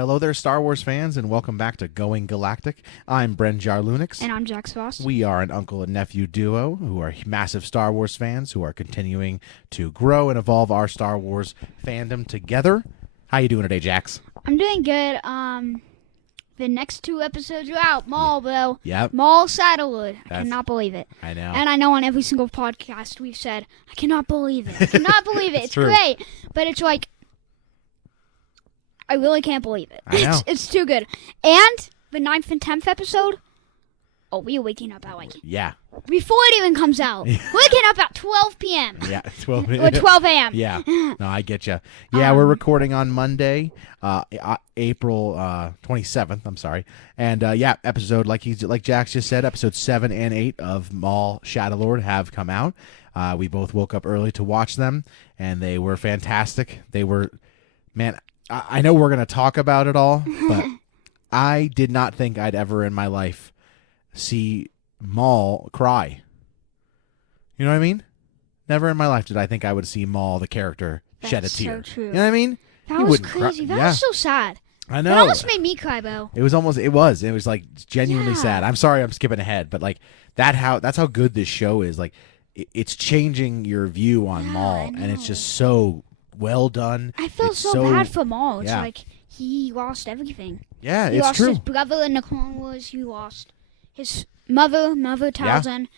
Hello there, Star Wars fans, and welcome back to Going Galactic. I'm Bren Jarlunix. And I'm Jax Voss. We are an uncle and nephew duo who are massive Star Wars fans who are continuing to grow and evolve our Star Wars fandom together. How you doing today, Jax? I'm doing good. The next 2 episodes are out. Maul, though. Yep. Maul Saddlewood. I cannot believe it. I know. And I know on every single podcast we've said, I cannot believe it. I cannot believe it. It's true. great. But it's like, I really can't believe it. I know. It's too good. And the 9th and 10th episode, we are waking up at before it even comes out. We're waking up at 12 p.m. Yeah, 12 Or 12 a.m. Yeah, no, I get you. Yeah, we're recording on Monday, April 27th. I'm sorry, and episode like Jax just said, episode 7 and 8 of Maul Shadowlord have come out. We both woke up early to watch them, and they were fantastic. They were, man. I know we're gonna talk about it all, but I did not think I'd ever in my life see Maul cry. You know what I mean? Never in my life did I think I would see Maul, the character, shed a tear. That's so true. You know what I mean? That was crazy. That was so sad. I know. It almost made me cry, though. It was like genuinely sad. I'm sorry I'm skipping ahead, but like that's how good this show is. Like it's changing your view on Maul, and it's just so well done. I feel so bad for Maul. It's like he lost everything. Yeah, he it's lost true. His brother in the Clone Wars. He lost his mother Talzin.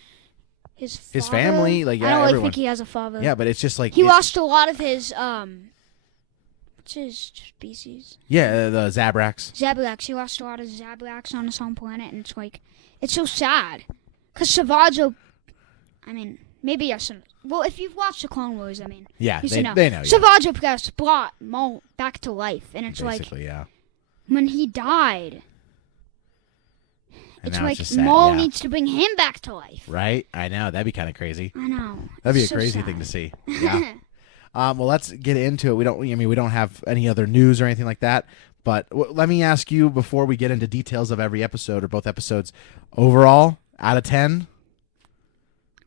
His family. Like, I don't really everyone. think he has a father. Yeah, but it's just like he lost a lot of his what's his species? Yeah, the Zabraks. He lost a lot of Zabraks on his home planet, and it's like it's so sad. Cause Savage, maybe yes. Well, if you've watched the Clone Wars, they know. They know. Savage Press brought Maul back to life, and it's basically, when he died, and it's now like just sad, Maul needs to bring him back to life. Right? I know. That'd be kind of crazy. I know. That'd be a so crazy sad. thing to see. Yeah. Well, let's get into it. We don't have any other news or anything like that. But let me ask you before we get into details of every episode or both episodes, overall, out of 10.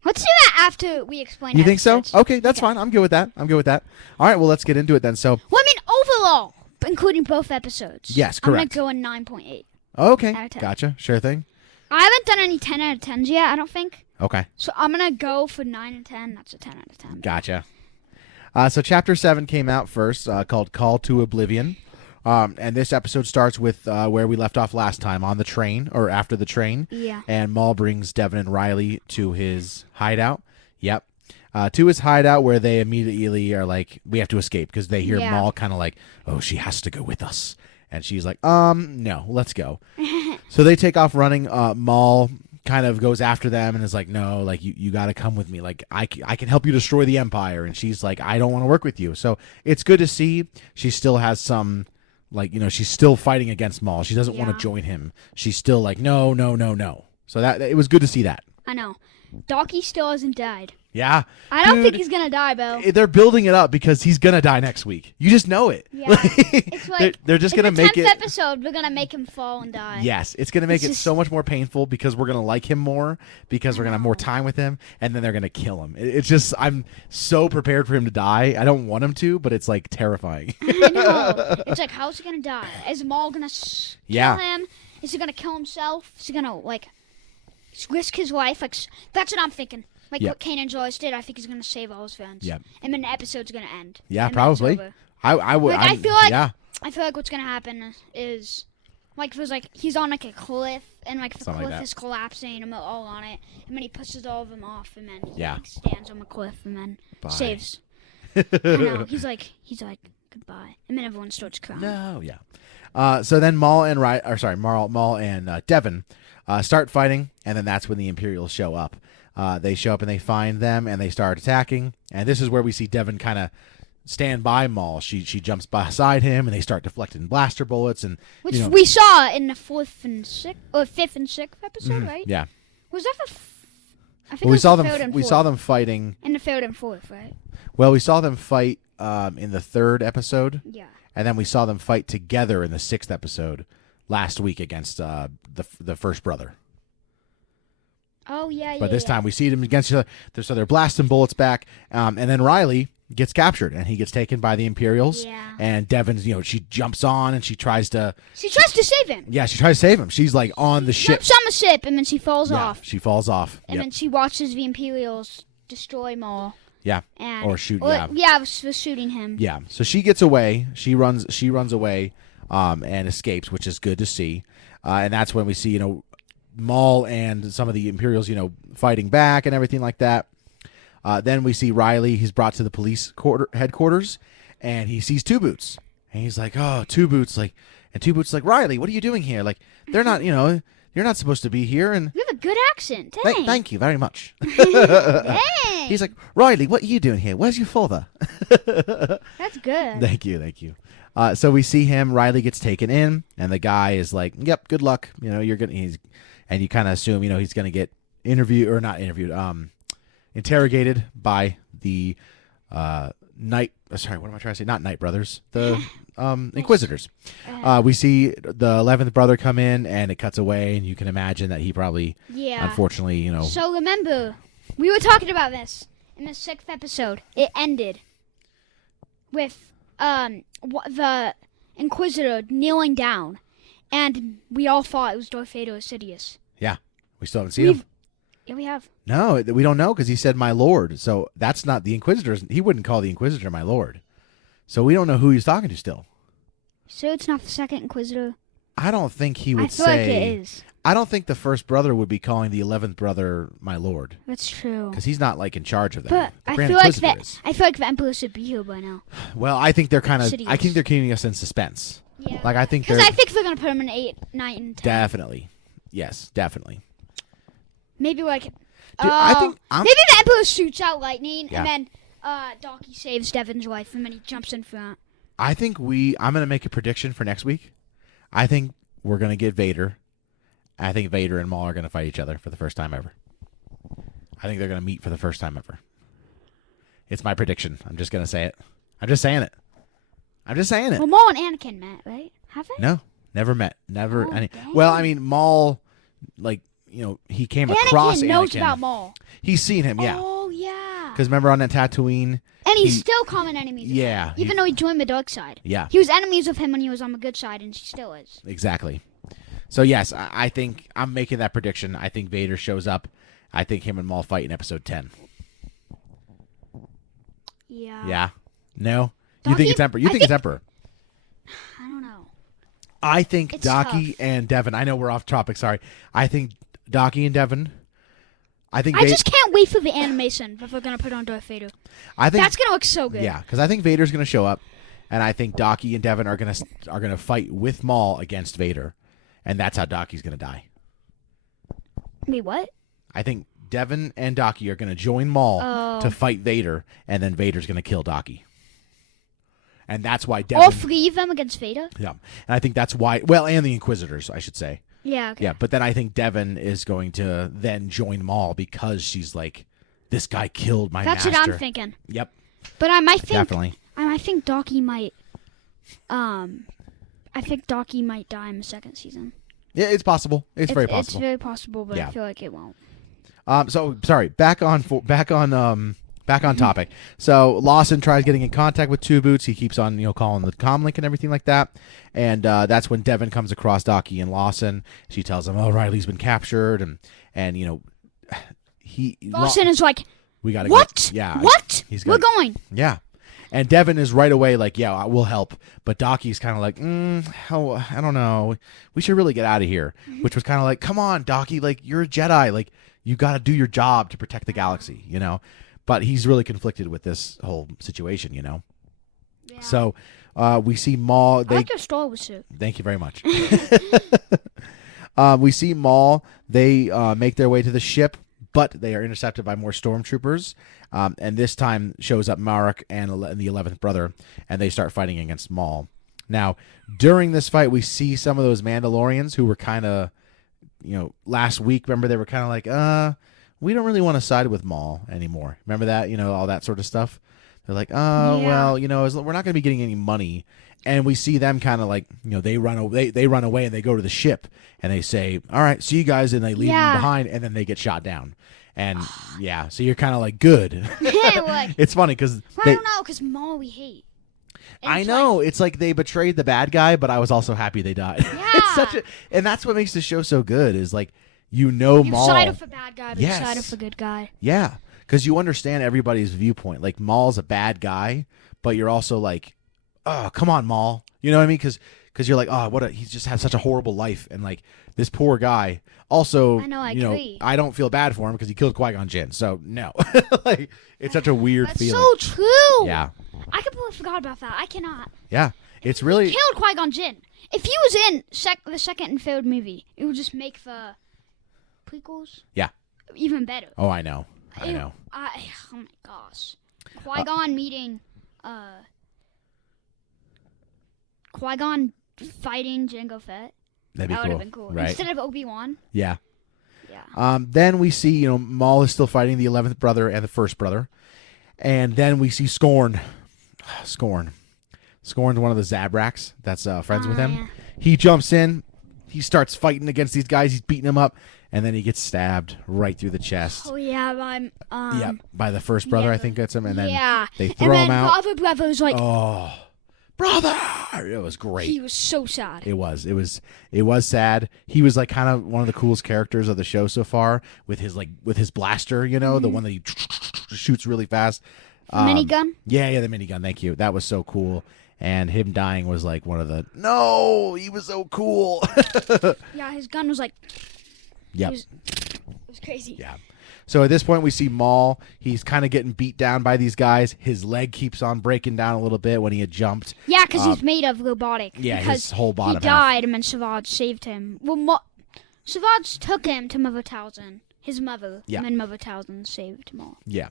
Let's do that after we explain. You think so? episodes. Okay, that's fine. I'm good with that. All right, well, let's get into it then. So, Well, overall, including both episodes. Yes, correct. I'm gonna go a 9.8. okay, Out of 10. gotcha. Sure thing. I haven't done any 10 out of 10s yet. I don't think. Okay, So I'm gonna go for 9 and 10. That's a 10 out of 10. gotcha. So Chapter 7 came out first, called Call to Oblivion. And this episode starts with where we left off last time, on the train, or after the train. Yeah. And Maul brings Devin and Riley to his hideout. Yep. To his hideout, where they immediately are like, we have to escape, because they hear Maul kind of like, oh, she has to go with us. And she's like, no, let's go. So they take off running. Maul kind of goes after them and is like, no, like, you got to come with me. Like, I can help you destroy the Empire. And she's like, I don't want to work with you. So it's good to see she still has some, like, she's still fighting against Maul. She doesn't want to join him. She's still like, no. So that it was good to see that. I know. Docky still hasn't died. Yeah. I don't think he's gonna die, though. They're building it up because he's gonna die next week. You just know it. Yeah. It's like they're just gonna make it. In the 10th episode, we're gonna make him fall and die. Yes, it's gonna make it so much more painful because we're gonna like him more, because we're gonna have more time with him, and then they're gonna kill him. It's just, I'm so prepared for him to die. I don't want him to, but it's like terrifying. I know. It's like, how's he gonna die? Is Maul gonna kill him? Is he gonna kill himself? Is he gonna risk his life? Like, that's what I'm thinking. Like what Kanan Jarrus did, I think he's gonna save all his friends. Yep. And then the episode's gonna end. Yeah, and probably. I would. I feel like what's gonna happen is, like, feels like he's on like a cliff, and like the Something cliff is collapsing, and we're all on it, and then he pushes all of them off, and then he stands on the cliff, and then saves. I know. He's like goodbye, and then everyone starts crying. No, yeah. So then Maul and Devin start fighting, and then that's when the Imperials show up. They show up and they find them and they start attacking. And this is where we see Devin kind of stand by Maul. She jumps beside him and they start deflecting blaster bullets, and which we saw in the 5th and 6th episode, right? Yeah. Was that the? I think Well, we saw the them. We saw them fighting in the 3rd and 4th, right? Well, we saw them fight in the 3rd episode. Yeah. And then we saw them fight together in the 6th episode last week against the first brother. Oh, yeah, But this time we see them against each other, so they're blasting bullets back. And then Riley gets captured, and he gets taken by the Imperials. Yeah. And Devon's, she jumps on and she tries to save him. Yeah, she tries to save him. She's like on the ship. Jumps on the ship, and then she falls off. She falls off. And then she watches the Imperials destroy Maul. Yeah. And, or shoot. Yeah, was shooting him. Yeah. So she gets away. She runs away, and escapes, which is good to see. And that's when we see, Maul and some of the Imperials, fighting back and everything like that. Then we see Riley. He's brought to the police headquarters, and he sees Two Boots. And he's like, "Oh, Two Boots!" And Two Boots like, "Riley, what are you doing here? Like, they're not, you're not supposed to be here." And you have a good accent. Dang. Thank you very much. Dang. He's like, "Riley, what are you doing here? Where's your father?" That's good. Thank you. So we see him. Riley gets taken in, and the guy is like, "Yep, good luck. You're gonna." And you kind of assume, he's gonna get interrogated by the Night. Sorry, what am I trying to say? Not Night Brothers. The Inquisitors. We see the 11th brother come in, and it cuts away, and you can imagine that he probably, unfortunately, So remember, we were talking about this in the 6th episode. It ended with the Inquisitor kneeling down, and we all thought it was Darth Vader or Sidious. Yeah, we still haven't seen him. Yeah, we have. No, we don't know because he said "my lord," so that's not the Inquisitors. He wouldn't call the Inquisitor "my lord," so we don't know who he's talking to still. So it's not the second Inquisitor. I don't think he would say. I feel like it is. I don't think the first brother would be calling the 11th brother "my lord." That's true. Because he's not in charge of that. But I feel like the Emperor should be here by now. Well, I think they're I think they're keeping us in suspense. Yeah. I think because I think they're gonna put him in 8, 9, and 10. Definitely. Yes, definitely. Maybe Dude, I think maybe the Emperor shoots out lightning, and then Docky saves Devon's life, and then he jumps in front. I think I'm going to make a prediction for next week. I think we're going to get Vader. I think Vader and Maul are going to fight each other for the first time ever. I think they're going to meet for the first time ever. It's my prediction. I'm just going to say it. I'm just saying it. Well, Maul and Anakin met, right? Have they? No, never met. Never. Dang. Well, I mean, Maul, he came across Anakin. Knows about Maul. He's seen him, yeah. Oh, yeah. Because remember on that Tatooine? And he's still common enemies with him. Even though he joined the dark side. Yeah. He was enemies with him when he was on the good side, and he still is. Exactly. So, yes, I think I'm making that prediction. I think Vader shows up. I think him and Maul fight in Episode 10. Yeah. Yeah? No? You think it's Emperor? You think it's Emperor? I don't know. I think It's Docky tough. and Devon. I know we're off topic. Sorry. I think Docky and Devon. I just can't wait for the animation that we're gonna put on Darth Vader. That's gonna look so good. Yeah, because I think Vader's gonna show up, and I think Docky and Devon are gonna fight with Maul against Vader, and that's how Docky's gonna die. Wait, what? I think Devon and Docky are gonna join Maul to fight Vader, and then Vader's gonna kill Docky. And that's why Devon... All 3 of them against Vader? Yeah. And I think that's why... Well, and the Inquisitors, I should say. Yeah, okay. Yeah, but then I think Devon is going to then join Maul because she's like, this guy killed my master. That's what I'm thinking. Yep. But I might think... Definitely. I think Docky might... I think Docky might die in the 2nd season. Yeah, it's possible. It's very possible. It's very possible, but I feel like it won't. So, sorry. Back on topic. So Lawson tries getting in contact with Two Boots. He keeps on, calling the comlink and everything like that. And that's when Devon comes across Docky and Lawson. She tells him, "Oh, Riley's been captured," and Lawson is like, "We gotta what? Yeah, what? We're going." Yeah, and Devon is right away like, "Yeah, we'll help," but Docky's kind of like, I don't know. We should really get out of here." Which was kind of like, "Come on, Docky, like you're a Jedi, like you got to do your job to protect the galaxy," But he's really conflicted with this whole situation, Yeah. So we see Maul. I like your Star Wars suit. Thank you very much. We see Maul. They make their way to the ship, but they are intercepted by more stormtroopers. And this time shows up Marek and the 11th brother, and they start fighting against Maul. Now, during this fight, we see some of those Mandalorians who were kind of, last week, remember, they were kind of like, we don't really want to side with Maul anymore. Remember that? All that sort of stuff. They're like, well, we're not going to be getting any money. And we see them kind of like, they run away and they go to the ship and they say, all right, see you guys. And they leave them behind and then they get shot down. And so you're kind of like, good. It's funny because I don't know, because Maul we hate. I know. It's like they betrayed the bad guy, but I was also happy they died. Yeah. It's and that's what makes the show so good is like, Maul. You side with a bad guy, but you side with a good guy. Yeah. Because you understand everybody's viewpoint. Like, Maul's a bad guy, but you're also like, oh, come on, Maul. You know what I mean? Because you're like, oh, he's just had such a horrible life. And, like, this poor guy. Also, I agree. I don't feel bad for him because he killed Qui-Gon Jinn. So, no. Like, it's such a weird That's feeling. so true. Yeah. I completely forgot about that. I cannot. Yeah. It's really... He killed Qui-Gon Jinn. If he was in the second and third movie, it would just make the prequels even better. Oh, I know. I know. Oh my gosh. Qui-Gon meeting Qui-Gon fighting Jango Fett. That'd be that would have been cool. Right? Instead of Obi-Wan. Yeah. Yeah. Then we see, Maul is still fighting the 11th brother and the first brother. And then we see Scorn. Scorn's one of the Zabraks that's friends with him. Yeah. He jumps in. He starts fighting against these guys. He's beating them up. And then he gets stabbed right through the chest. Oh, yeah. By the first brother, I think, gets him. And then they throw him out. And the other brother was like... Oh, brother! It was great. He was so sad. It was sad. He was like kind of one of the coolest characters of the show so far with his blaster, the one that he shoots really fast. Minigun? Yeah, the minigun. Thank you. That was so cool. And him dying was like one of the... No! He was so cool! Yeah, his gun was like... Yep. It was crazy. Yeah. So at this point, we see Maul. He's kind of getting beat down by these guys. His leg keeps on breaking down a little bit when he had jumped. Yeah, because he's made of robotic. Yeah, because his whole bottom he died, and then Savage saved him. Well, Savage took him to Mother Talzin, his mother. Yeah. And then Mother Talzin saved Maul. Yeah.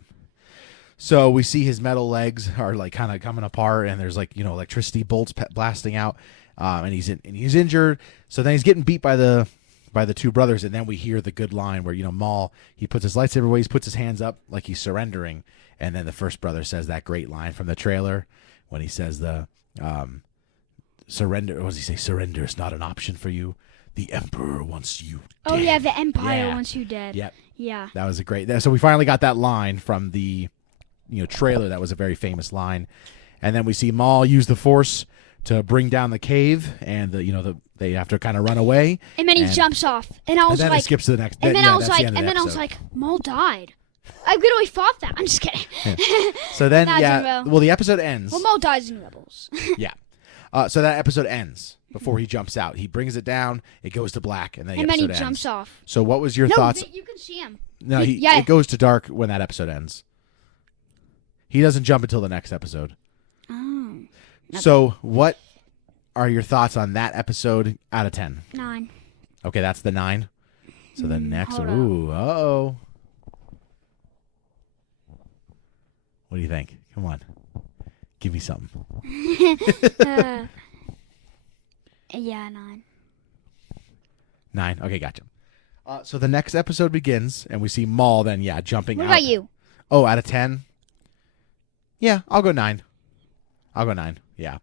So we see his metal legs are like kind of coming apart, and there's like electricity bolts blasting out, and he's injured. So then he's getting beat by the two brothers, and then we hear the good line where Maul, he puts his lightsaber away, he puts his hands up like he's surrendering, and then the first brother says that great line from the trailer when he says the surrender. What does he say? Surrender is not an option for you. The Emperor wants you dead. Oh yeah, the Empire wants you dead. Yep. Yeah. That was a great. So we finally got that line from the trailer. That was a very famous line, and then we see Maul use the Force to bring down the cave, and they have to kind of run away. And then he jumps off, and I was and then like, it skips to the next. And then I was episode. like, Maul died. I literally thought that. I'm just kidding. Yeah. So then, well, the episode ends. Well, Maul dies in Rebels. Yeah. So that episode ends before he jumps out. He brings it down. It goes to black, and then he ends. jumps off. So what was your thoughts? You can see him. No, it goes to dark when that episode ends. He doesn't jump until the next episode. Oh. So what are your thoughts on that episode out of 10? 9. Okay, that's the 9. So the next one. hold Ooh, uh-oh. What do you think? Come on. Give me something. Yeah, 9. 9. Okay, gotcha. So the next episode begins, and we see Maul then, jumping out. What about you? Oh, out of 10? Yeah, I'll go 9. Yeah.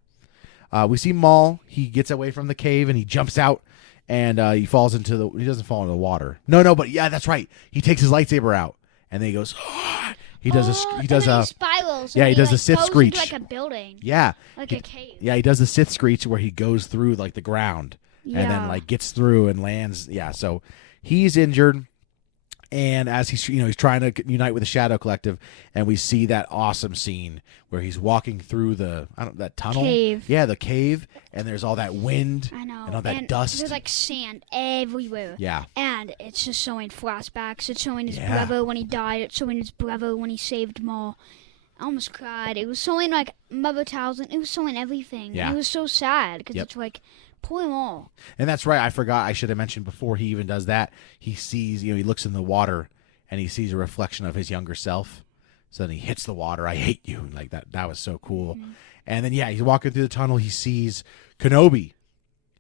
We see Maul. He gets away from the cave, and he jumps out, and he falls into the... He doesn't fall into the water. No, but yeah, that's right. He takes his lightsaber out, and then he goes... He does a spirals. Yeah, he does like, a Sith goes screech. Into, like a building. Yeah. Like a cave. Yeah, he does the Sith screech where he goes through like the ground and then like gets through and lands. Yeah, so he's injured, and as he's trying to unite with the Shadow Collective, and we see that awesome scene where he's walking through that tunnel. Cave. Yeah, the cave, and there's all that wind. I know. And all that dust. There's like sand everywhere. Yeah. And it's just showing flashbacks. It's showing his Yeah. brother when he died. It's showing his brother when he saved Maul. I almost cried. It was showing like Mother Talzin. It was showing everything. Yeah. It was so sad because Yep. it's like poor Maul. And that's right. I forgot. I should have mentioned before he even does that. He sees, he looks in the water and he sees a reflection of his younger self. So then he hits the water. I hate you. Like that. That was so cool. Mm-hmm. And then, he's walking through the tunnel. He sees Kenobi.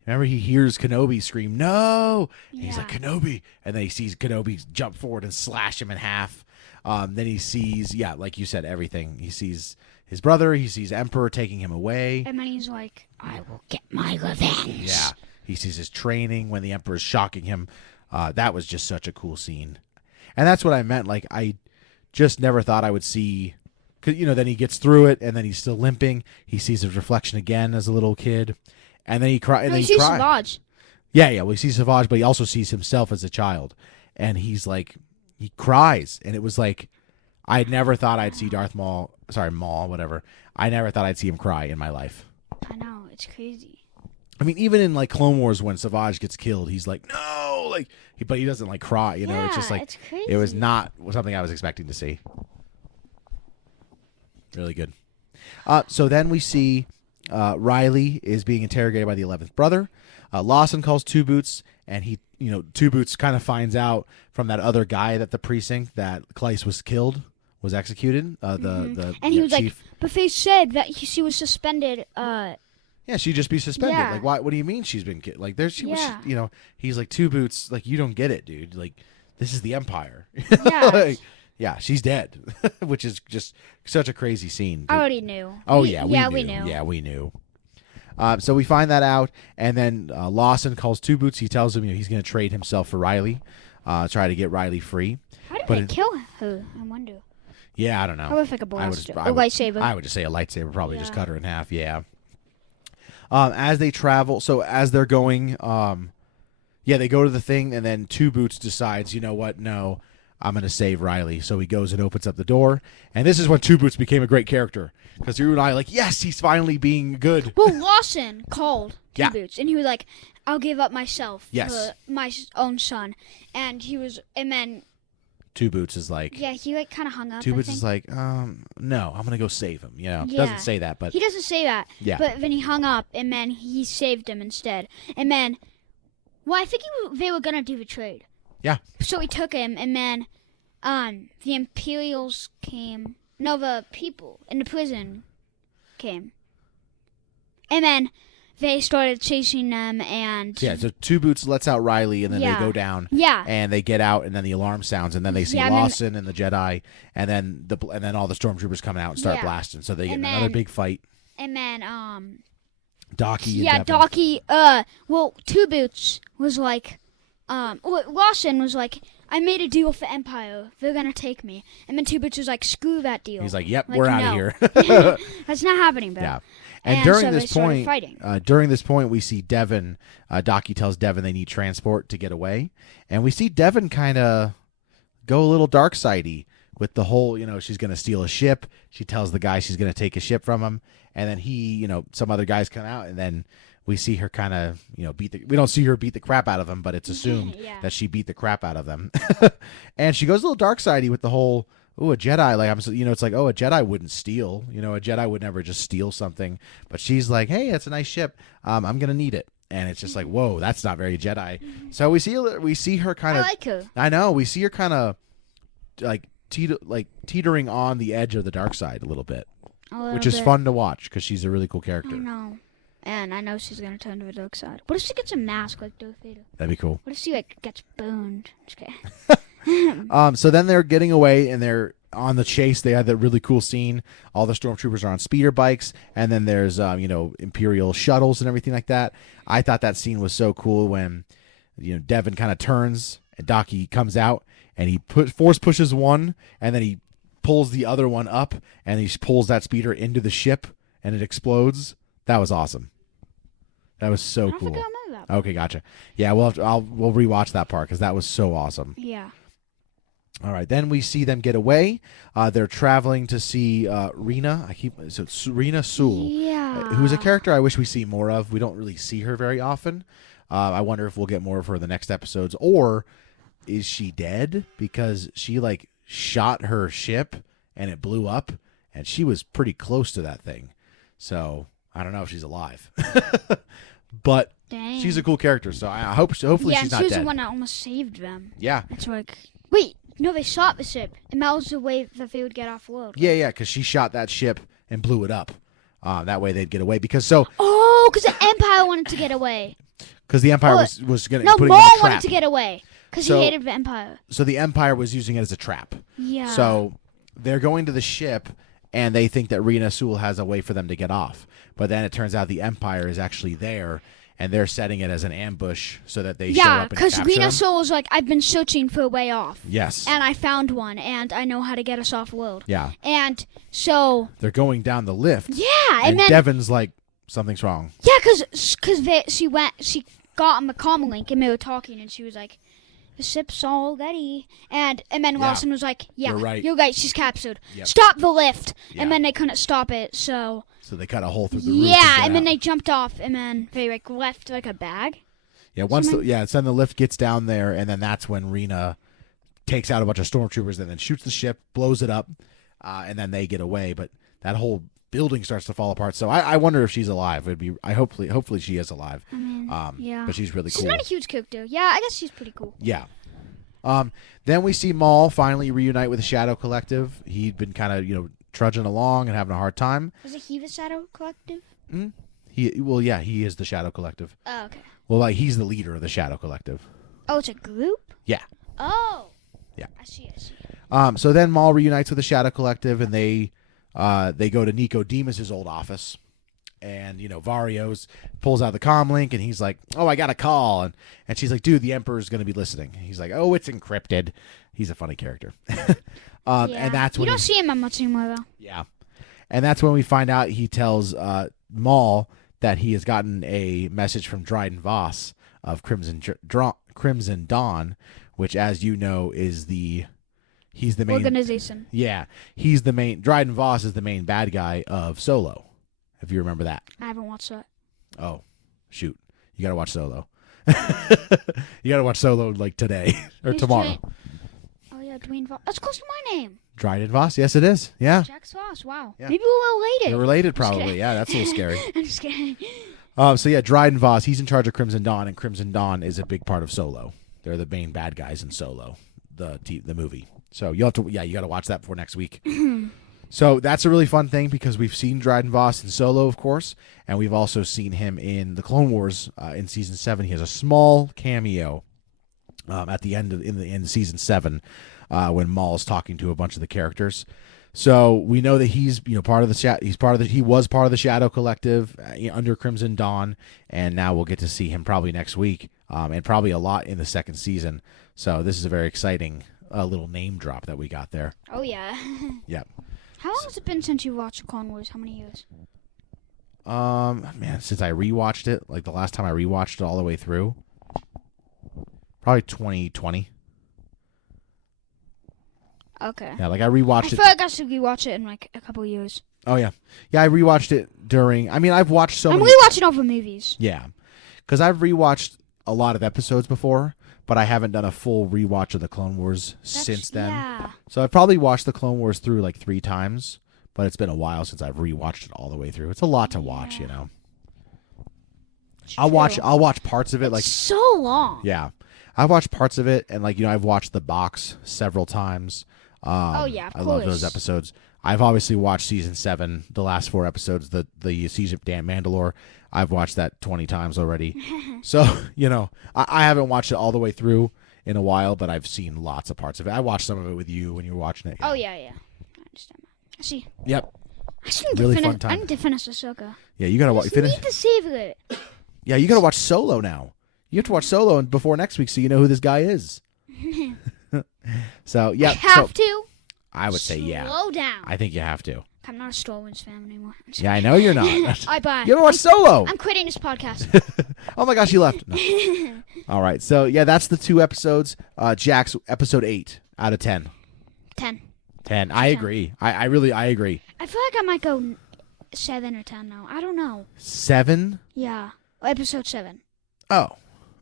Remember, he hears Kenobi scream, "No!" And he's like, "Kenobi!" And then he sees Kenobi jump forward and slash him in half. Then he sees, like you said, everything. He sees his brother. He sees Emperor taking him away. And then he's like, I will get my revenge. Yeah. He sees his training when the Emperor's shocking him. That was just such a cool scene. And that's what I meant. Like, I just never thought I would see... Cause, then he gets through it, and then he's still limping. He sees his reflection again as a little kid. And then he cries. No, he sees Savage. Yeah. Well, he sees Savage, but he also sees himself as a child. And he's like... He cries. And it was like... I never thought I'd see Maul, whatever. I never thought I'd see him cry in my life. I know. It's crazy. I mean, even in, like, Clone Wars, when Savage gets killed, he's like, no! Like, but he doesn't, like, cry, Yeah, It's just like... it's crazy. It was not something I was expecting to see. Really good. So then we see Riley is being interrogated by the 11th brother. Lawson calls Two Boots, and he, Two Boots kind of finds out from that other guy at the precinct that Kleiss was executed. The and he was chief. like, but they said that she was suspended. Yeah, she'd just be suspended. Yeah. Like, what do you mean she's been like? There's, he's like, Two Boots, like, you don't get it, dude. Like, this is the Empire. Yeah. Like, yeah, she's dead, which is just such a crazy scene. I already knew. Oh, we knew. knew. Yeah, we knew. So we find that out, and then Lawson calls Two Boots. He tells him he's going to trade himself for Riley, try to get Riley free. How did they kill her? I wonder. Yeah, I don't know. Probably with like a blaster, a lightsaber. I would just say a lightsaber. Probably just cut her in half. Yeah. As they travel, so as they're going, they go to the thing, and then Two Boots decides, you know what? No, I'm going to save Riley. So he goes and opens up the door, and this is when Two Boots became a great character, because you and I like, yes, he's finally being good. Well, Lawson called Two Boots, and he was like, I'll give up myself for my own son, and then Two Boots is like... Yeah, he like kind of hung up. Two Boots is like, no, I'm going to go save him. Yeah. Doesn't say that, but... He doesn't say that. Yeah. But then he hung up, and then he saved him instead. And then, I think they were going to do the trade. Yeah. So he took him, and then the Imperials came. No, the people in the prison came. And then they started chasing them, and... Yeah, so Two Boots lets out Riley, and then they go down. Yeah. And they get out, and then the alarm sounds, and then they see Lawson and the Jedi, and then all the stormtroopers come out and start blasting. So they get another big fight. And then, Docky and Devin. Docky, Two Boots was like, Lawson was like, I made a deal for Empire. They're going to take me. And then Two Boots was like, screw that deal. He's like, yep, we're out of here. That's not happening, bro. Yeah. And during so this point, we see Devin. Docky tells Devin they need transport to get away, and we see Devin kind of go a little dark sidey with the whole, she's going to steal a ship. She tells the guy she's going to take a ship from him, and then he, some other guys come out, and then we see her kind of, we don't see her beat the crap out of them, but it's assumed that she beat the crap out of them, and she goes a little dark sidey with the whole. Ooh, a Jedi, like it's like, a Jedi wouldn't steal. A Jedi would never just steal something. But she's like, hey, that's a nice ship. I'm gonna need it. And it's just like, whoa, that's not very Jedi. So we see her kind of. I like her. I know. We see her kind of like teetering on the edge of the dark side a little bit, which is fun to watch because she's a really cool character. I know. And I know she's gonna turn to the dark side. What if she gets a mask like Darth Vader? That'd be cool. What if she gets burned? Just kidding. So then they're getting away and they're on the chase. They had that really cool scene. All the stormtroopers are on speeder bikes, and then there's Imperial shuttles and everything like that. I thought that scene was so cool when Devin kind of turns and Docky comes out and he force pushes one and then he pulls the other one up and he pulls that speeder into the ship and it explodes. That was awesome. That was so cool. Okay, gotcha. Yeah, we'll rewatch that part because that was so awesome. Yeah. All right, then we see them get away. They're traveling to see Rena. It's Rena Sewell, who's a character I wish we see more of. We don't really see her very often. I wonder if we'll get more of her in the next episodes, or is she dead because she shot her ship and it blew up, and she was pretty close to that thing. So I don't know if she's alive, but she's a cool character. So I hope hopefully she's not dead. Yeah, she was the one that almost saved them. Yeah, it's like wait. No, they shot the ship, and that was the way that they would get off world. Right? Yeah, because she shot that ship and blew it up. That way they'd get away. Because the Empire wanted to get away. Because the Empire was going to put him in a Maul trap. wanted to get away because he hated the Empire. So the Empire was using it as a trap. Yeah. So they're going to the ship, and they think that Rena Sewell has a way for them to get off. But then it turns out the Empire is actually there, and they're setting it as an ambush so that they show up and capture them. Yeah, because Rena Sewell was like, I've been searching for a way off. Yes. And I found one, and I know how to get us off world. Yeah. And so... They're going down the lift. Yeah, and then... Devon's like, something's wrong. Yeah, because she got on the comm link, and they were talking, and she was like... The ship's all ready. And then Lawson was like, you're right, she's captured. Yep. Stop the lift. Yeah. And then they couldn't stop it, so they cut a hole through the roof. Yeah, and then they jumped off, and then they left a bag. Yeah, then the lift gets down there, and then that's when Rena takes out a bunch of stormtroopers and then shoots the ship, blows it up, and then they get away. But that whole building starts to fall apart. So I wonder if she's alive. Hopefully she is alive. I mean, yeah. But she's really cool. She's not a huge character. Yeah, I guess she's pretty cool. Yeah. Then we see Maul finally reunite with the Shadow Collective. He'd been kind of, trudging along and having a hard time. Was he the Shadow Collective? He is the Shadow Collective. Oh, okay. Well, he's the leader of the Shadow Collective. Oh, it's a group? Yeah. Oh. Yeah. I see. So then Maul reunites with the Shadow Collective, and they go to Nico Demas' old office. And, Vario's pulls out the comm link, and he's like, oh, I got a call. And she's like, dude, the Emperor's going to be listening. And he's like, oh, it's encrypted. He's a funny character. And that's when you don't see him much anymore, though. Yeah. And that's when we find out he tells Maul that he has gotten a message from Dryden Voss of Crimson Dawn, which, as you know, is he's the main... organization. Yeah. He's the main... Dryden Voss is the main bad guy of Solo. If you remember that. I haven't watched that. Oh, shoot. You got to watch Solo. You got to watch Solo today or tomorrow. Oh, yeah, Dwayne Voss. That's close to my name. Dryden Voss. Yes, it is. Yeah. Jax Voss. Wow. Yeah. Maybe we're related. You're related, probably. Yeah, that's a little scary. I'm just kidding. So, yeah, Dryden Voss, he's in charge of Crimson Dawn, and Crimson Dawn is a big part of Solo. They're the main bad guys in Solo, the movie. So, you got to watch that before next week. So that's a really fun thing because we've seen Dryden Voss in Solo, of course, and we've also seen him in the Clone Wars in Season 7. He has a small cameo at the end in Season 7 when Maul's talking to a bunch of the characters. So we know that he's part of the he was part of the Shadow Collective under Crimson Dawn, and now we'll get to see him probably next week and probably a lot in the second season. So this is a very exciting little name drop that we got there. Oh yeah. Yep. How long has it been since you watched Clone Wars? How many years? Man, since I rewatched it, the last time I rewatched it all the way through, probably 2020. Okay. Yeah, I rewatched it. I feel like I should rewatch it in a couple of years. Oh yeah, I rewatched it during. I mean, I've watched so. I'm many... rewatching all the movies. Yeah, because I've rewatched a lot of episodes before. But I haven't done a full rewatch of the Clone Wars since then. Yeah. So I've probably watched the Clone Wars through 3 times, but it's been a while since I've rewatched it all the way through. It's a lot to watch, I'll watch parts of it. It's so long. Yeah. I've watched parts of it, and I've watched The Box several times. Oh yeah, of course. I love those episodes. I've obviously watched Season 7, the last 4 episodes, the Siege of Mandalore. I've watched that 20 times already. So, I haven't watched it all the way through in a while, but I've seen lots of parts of it. I watched some of it with you when you were watching it. Oh, yeah. I understand that. I see. Yep. Fun time. I need to finish Ahsoka. Yeah, you got to finish. I need to savor it. Yeah, you got to watch Solo now. You have to watch Solo before next week so you know who this guy is. So, yeah. I have to? I would say, yeah. Slow down. I think you have to. I'm not a Star Wars fan anymore. Yeah, I know you're not. Bye. You don't watch Solo. I'm quitting this podcast. Oh my gosh, you left. No. All right, so yeah, that's the 2 episodes. Jax, episode 8 out of 10. 10. 10. I agree. I agree. I feel like I might go 7 or 10 now. I don't know. 7? Yeah, episode 7. Oh,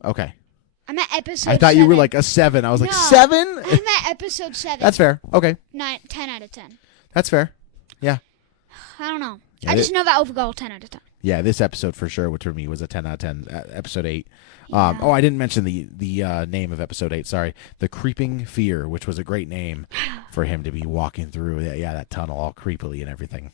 okay. I'm at episode 7. I thought you were a 7. I was like, 7? I'm at episode 7. That's fair. Okay. 10 out of 10. That's fair. Yeah. I don't know. Yeah, I just know that overall 10 out of 10. Yeah, this episode for sure, which for me was a 10 out of 10. Episode 8. Yeah. I didn't mention the name of episode 8. Sorry, The Creeping Fear, which was a great name for him to be walking through. That tunnel all creepily and everything.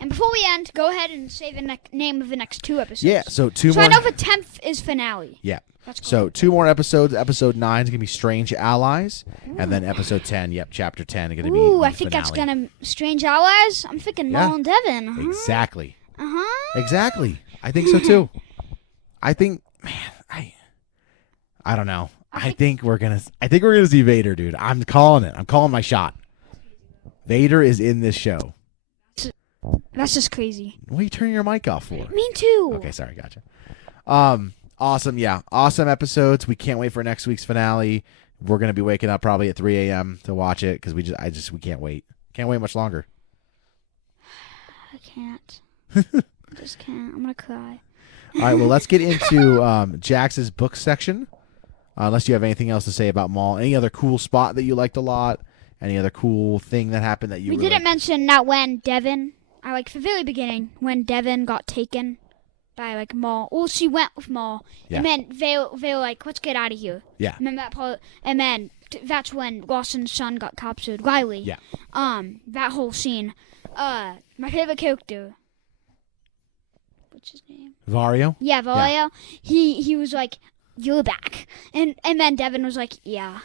And before we end, go ahead and say the name of the next 2 episodes. Yeah, so 2 more. So I know the 10th is finale. Yeah. That's cool. So 2 more episodes. Episode 9 is going to be Strange Allies. And then episode 10, chapter 10 is going to be the I think that's going to Strange Allies. I'm thinking Maul and Devin. Uh-huh. Exactly. Uh-huh. Exactly. I think so too. I think, man, I don't know. I think we're gonna see Vader, dude. I'm calling it. I'm calling my shot. Vader is in this show. That's just crazy. What are you turning your mic off for? Me too. Okay, sorry, gotcha. Awesome, yeah. Awesome episodes. We can't wait for next week's finale. We're gonna be waking up probably at 3 a.m. to watch it because we can't wait. Can't wait much longer. I can't. Just can't. I'm gonna cry. All right, well, let's get into Jax's book section. Unless you have anything else to say about Maul. Any other cool spot that you liked a lot? Any other cool thing that happened that you We didn't mention that when Devin, from the very beginning, when Devin got taken by, Maul. Well, she went with Maul. Yeah. And then they were like, let's get out of here. Yeah. Remember that part? And then that's when Lawson's son got captured. Riley. Yeah. That whole scene. My favorite character. What's his name? Vario? Yeah, Vario. Yeah. He was like, you're back. And then Devin was like, yeah.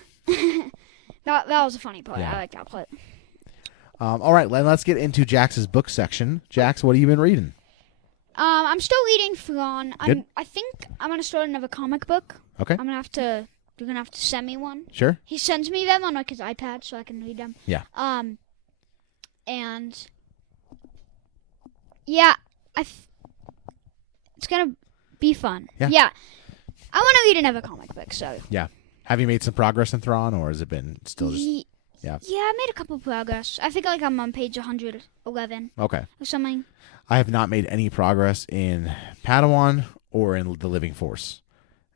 that was a funny part. Yeah. I like that part. All right, let's get into Jax's book section. Jax, what have you been reading? I'm still reading Thrawn. I think I'm going to start another comic book. Okay. You're going to have to send me one. Sure. He sends me them on his iPad so I can read them. Yeah. And yeah, it's going to be fun. Yeah. I want to read another comic book, so. Yeah. Have you made some progress in Thrawn, or has it been still just... Yeah. Yeah, I made a couple of progress. I think I'm on page 111. Okay. Or something. I have not made any progress in Padawan or in The Living Force.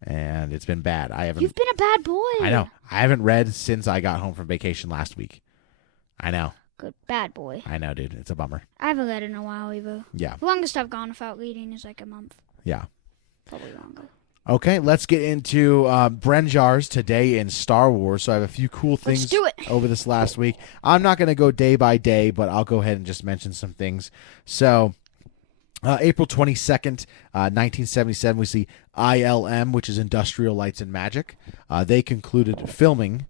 And it's been bad. You've been a bad boy. I know. I haven't read since I got home from vacation last week. I know. Good bad boy. I know, dude. It's a bummer. I haven't read in a while either. Yeah. The longest I've gone without reading is a month. Yeah. Probably longer. Okay, let's get into Brenjar's today in Star Wars. So I have a few cool things over this last week. I'm not going to go day by day, but I'll go ahead and just mention some things. So April 22nd, 1977, we see ILM, which is Industrial Lights and Magic. They concluded filming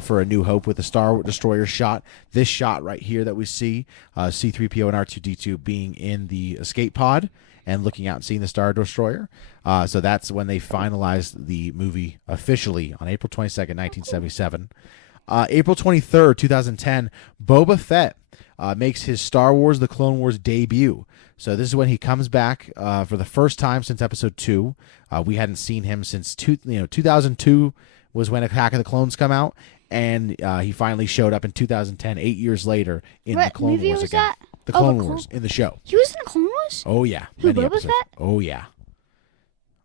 for A New Hope with the Star Destroyer shot. This shot right here that we see, C-3PO and R2-D2 being in the escape pod and looking out and seeing the Star Destroyer. So that's when they finalized the movie officially on April 22nd, 1977. April 23rd, 2010, Boba Fett makes his Star Wars The Clone Wars debut. So this is when he comes back for the first time since Episode 2. We hadn't seen him since 2002 was when Attack of the Clones come out, and he finally showed up in 2010, 8 years later, in The Clone Wars again. That? The Clone Wars in the show. He was in The Clone Wars? Oh, yeah. Who, Boba Fett? Oh, yeah.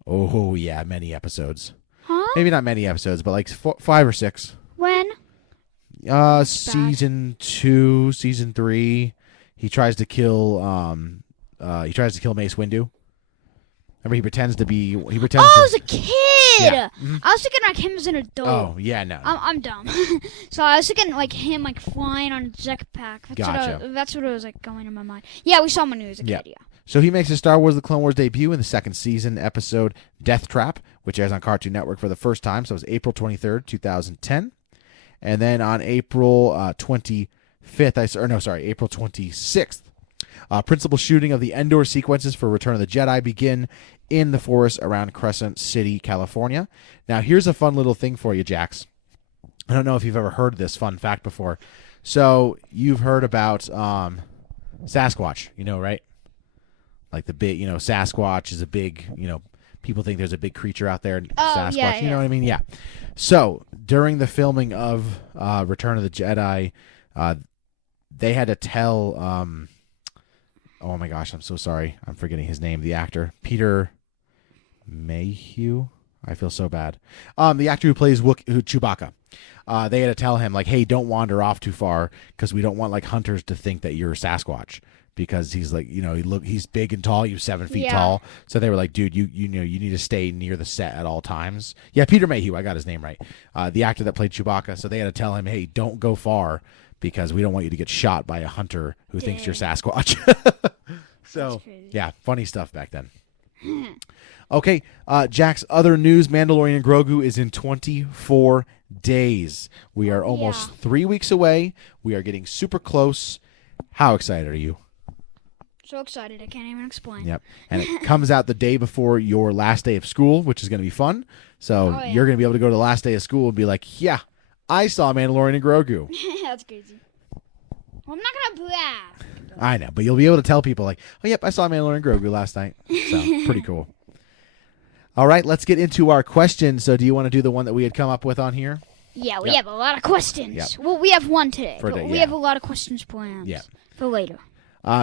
Oh, yeah, many episodes. Huh? Maybe not many episodes, but like 5 or 6. When? Season 2, Season 3. He tries to kill Mace Windu. Remember, he pretends to be... as a kid! Yeah. Mm-hmm. I was thinking him as an adult. Oh, yeah, no. I'm dumb. So I was thinking him flying on a jetpack. Gotcha. That's what was going in my mind. Yeah, we saw him when he was a kid, yeah. So he makes his Star Wars The Clone Wars debut in the second season episode Death Trap, which airs on Cartoon Network for the first time. So it was April 23rd, 2010. And then on April 25th, April 26th, principal shooting of the Endor sequences for Return of the Jedi begin in the forest around Crescent City, California. Now, here's a fun little thing for you, Jax. I don't know if you've ever heard this fun fact before. So you've heard about Sasquatch, right? Like the big, Sasquatch is a big, people think there's a big creature out there. Sasquatch, yeah. You know what I mean? Yeah. So during the filming of Return of the Jedi, they had to tell, oh my gosh, I'm so sorry. I'm forgetting his name. The actor, Peter Mayhew. I feel so bad. The actor who plays Chewbacca. They had to tell him, hey, don't wander off too far because we don't want hunters to think that you're Sasquatch. Because he's he's big and tall. He's 7 feet tall. So they were like, dude, you need to stay near the set at all times. Yeah, Peter Mayhew. I got his name right. The actor that played Chewbacca. So they had to tell him, hey, don't go far because we don't want you to get shot by a hunter who thinks you're Sasquatch. So yeah, funny stuff back then. Okay, Jack's other news, Mandalorian Grogu is in 24 days. We are almost 3 weeks away. We are getting super close. How excited are you? So excited, I can't even explain. Yep. And it comes out the day before your last day of school, which is going to be fun. So you're going to be able to go to the last day of school and be like, yeah, I saw Mandalorian and Grogu. That's crazy. Well, I'm not going to brag. I know, but you'll be able to tell people like, oh, yep, I saw Mandalorian and Grogu last night. So pretty cool. All right, let's get into our questions. So do you want to do the one that we had come up with on here? Yeah, we have a lot of questions. Yep. Well, we have one today. We have a lot of questions planned for later.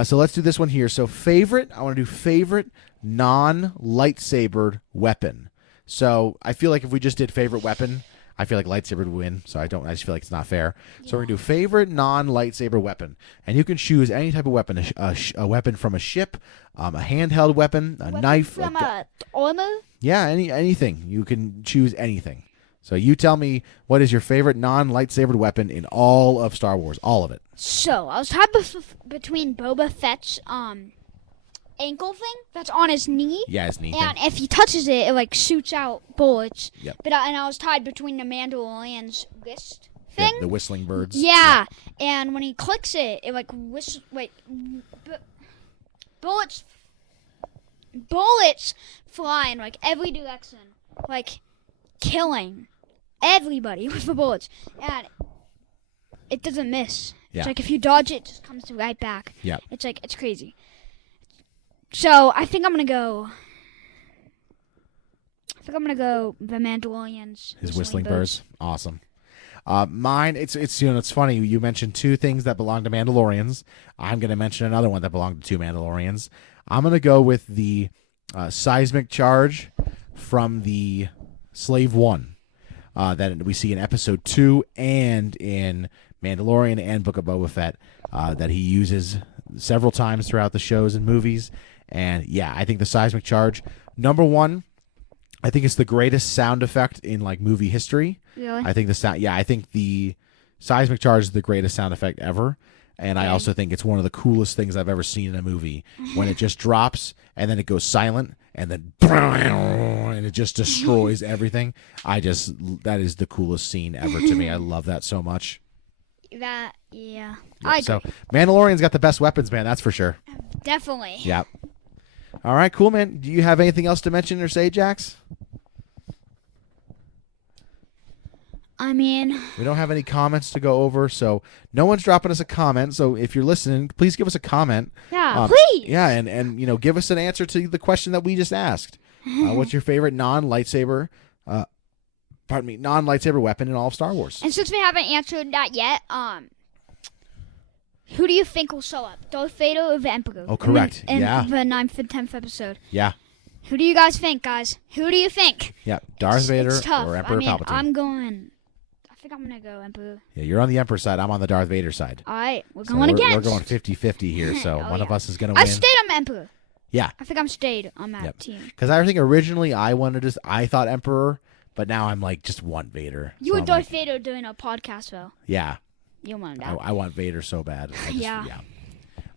So let's do this one here. So I want to do favorite non-lightsabered weapon. So I feel like if we just did favorite weapon, I feel like lightsaber would win. So I just feel like it's not fair. So we're going to do favorite non-lightsaber weapon. And you can choose any type of weapon, a weapon from a ship, a handheld weapon, a knife. From a armor? Yeah, anything. You can choose anything. So you tell me, what is your favorite non-lightsabered weapon in all of Star Wars? All of it. So, I was tied between Boba Fett's ankle thing that's on his knee. Yeah, his knee and if he touches it, it like shoots out bullets. Yep. And I was tied between the Mandalorian's wrist thing. Yeah, the whistling birds. Yeah. And when he clicks it, it like bullets fly in like every direction, like killing everybody with the bullets, and it doesn't miss. Yeah. It's like if you dodge it, it just comes right back. Yeah. It's like it's crazy. So I think I'm gonna go the Mandalorian's. His whistling birds. Awesome. Mine, it's it's funny. You mentioned two things that belong to Mandalorians. I'm gonna mention another one that belonged to two Mandalorians. I'm gonna go with the seismic charge from the Slave One. That we see in Episode 2 and in Mandalorian and Book of Boba Fett, that he uses several times throughout the shows and movies. And yeah, I think the seismic charge, number one, I think it's the greatest sound effect in like movie history. Really? I think I think the seismic charge is the greatest sound effect ever. And I also think it's one of the coolest things I've ever seen in a movie, when it just drops and then it goes silent and then and it just destroys everything. That is the coolest scene ever to me. I love that so much. Yeah. So Mandalorian's got the best weapons, man. That's for sure. Definitely. Yep. All right, cool, man. Do you have anything else to mention or say, Jax? I mean, we don't have any comments to go over, so no one's dropping us a comment. So if you're listening, please give us a comment. Yeah, please. Yeah, and give us an answer to the question that we just asked. What's your favorite non-lightsaber weapon in all of Star Wars? And since we haven't answered that yet, who do you think will show up? Darth Vader or the Emperor? Oh, correct. In yeah. the 9th and 10th episode. Yeah. Who do you guys think, guys? Who do you think? Yeah, Darth Vader it's tough. or Emperor Palpatine? I think I'm going to go Emperor. Yeah, you're on the Emperor side. I'm on the Darth Vader side. All right, we're going against. We're going 50-50 here, so one of us is going to win. I've stayed on Emperor. Yeah. I think I'm stayed on that team. Because I think originally I thought Emperor, but now I'm like just want Vader. You were Darth Vader doing a podcast, though. Yeah. You wanted that. I want Vader so bad. Yeah.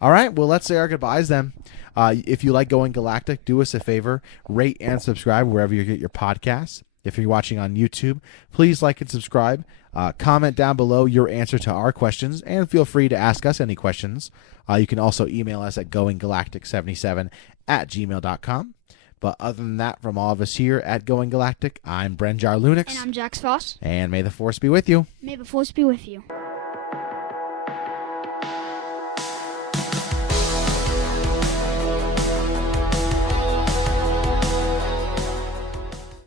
All right, well, let's say our goodbyes then. If you like Going Galactic, do us a favor. Rate and subscribe wherever you get your podcasts. If you're watching on YouTube, please like and subscribe. Comment down below your answer to our questions, and feel free to ask us any questions. You can also email us at goinggalactic77@gmail.com. But other than that, from all of us here at Going Galactic, I'm Brenjar Lunix. And I'm Jax Foss. And may the Force be with you. May the Force be with you.